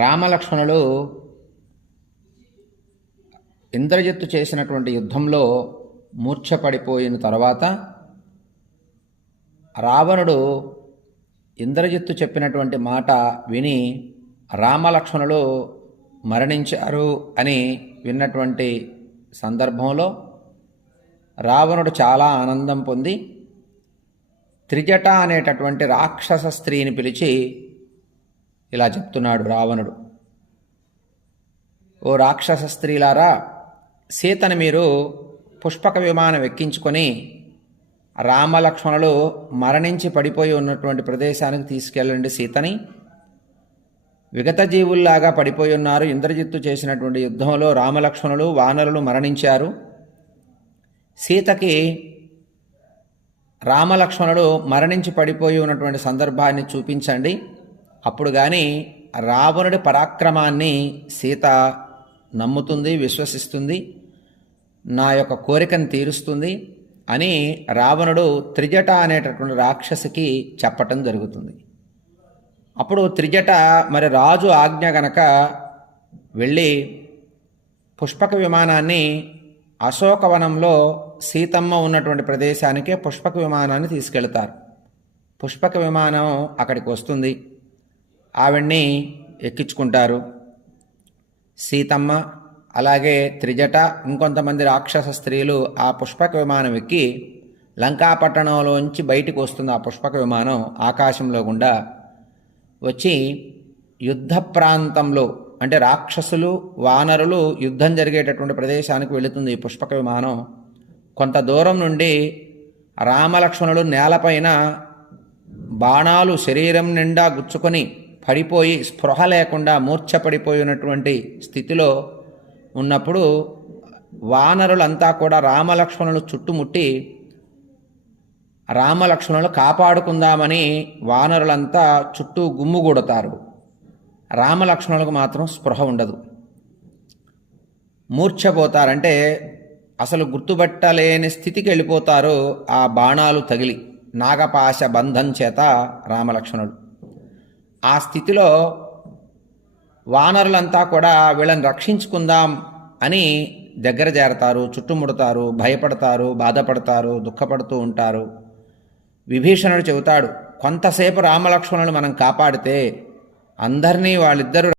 రామలక్ష్మణులు ఇంద్రజిత్తు చేసినటువంటి యుద్ధంలో మూర్ఛపడిపోయిన తర్వాత రావణుడు ఇంద్రజిత్తు చెప్పినటువంటి మాట విని రామలక్ష్మణులు మరణించారు అని విన్నటువంటి సందర్భంలో రావణుడు చాలా ఆనందం పొంది త్రిజట అనేటటువంటి రాక్షస స్త్రీని పిలిచి ఇలా చెప్తున్నాడు రావణుడు. ఓ రాక్షస స్త్రీలారా, సీతను మీరు పుష్పక విమానం ఎక్కించుకొని రామలక్ష్మణులు మరణించి పడిపోయి ఉన్నటువంటి ప్రదేశానికి తీసుకెళ్ళండి. సీతని విగత జీవుల్లాగా పడిపోయి ఉన్నారు. ఇంద్రజిత్తు చేసినటువంటి యుద్ధంలో రామలక్ష్మణులు వానరులు మరణించారు. సీతకి రామలక్ష్మణుడు మరణించి పడిపోయి ఉన్నటువంటి సందర్భాన్ని చూపించండి. అప్పుడు కానీ రావణుడి పరాక్రమాన్ని సీత నమ్ముతుంది, విశ్వసిస్తుంది, నా యొక్క కోరికను తీరుస్తుంది అని రావణుడు త్రిజట అనేటటువంటి రాక్షసికి చెప్పటం జరుగుతుంది. అప్పుడు త్రిజట మరి రాజు ఆజ్ఞ గనక వెళ్ళి పుష్పక విమానాన్ని అశోకవనంలో సీతమ్మ ఉన్నటువంటి ప్రదేశానికే పుష్పక విమానాన్ని తీసుకెళ్తారు. పుష్పక విమానం అక్కడికి వస్తుంది. ఆవిడ్ని ఎక్కించుకుంటారు. సీతమ్మ అలాగే త్రిజట ఇంకొంతమంది రాక్షస స్త్రీలు ఆ పుష్పక విమానం ఎక్కి లంకాపట్టణంలోంచి బయటికి వస్తుంది. ఆ పుష్పక విమానం ఆకాశంలో గుండా వచ్చి యుద్ధ ప్రాంతంలో, అంటే రాక్షసులు వానరులు యుద్ధం జరిగేటటువంటి ప్రదేశానికి వెళుతుంది ఈ పుష్పక విమానం. కొంత దూరం నుండి రామలక్ష్మణులు నేలపైన బాణాలు శరీరం నిండా గుచ్చుకొని పడిపోయి స్పృహ లేకుండా మూర్ఛపడిపోయినటువంటి స్థితిలో ఉన్నప్పుడు వానరులంతా కూడా రామలక్ష్మణులు చుట్టుముట్టి రామలక్ష్మణులు కాపాడుకుందామని వానరులంతా చుట్టూ గుమ్ముగూడతారు. రామలక్ష్మణులకు మాత్రం స్పృహ ఉండదు. మూర్ఛపోతారంటే అసలు గుర్తుపట్టలేని స్థితికి వెళ్ళిపోతారు. ఆ బాణాలు తగిలి నాగపాశ బంధం చేత రామలక్ష్మణుడు ఆ స్థితిలో వానరులంతా కూడా వీళ్ళని రక్షించుకుందాం అని దగ్గర చేరతారు, చుట్టుముడతారు, భయపడతారు, బాధపడతారు, దుఃఖపడుతూ ఉంటారు. విభీషణుడు చెబుతాడు, కొంతసేపు రామలక్ష్మణులు మనం కాపాడితే అందరినీ వాళ్ళిద్దరూ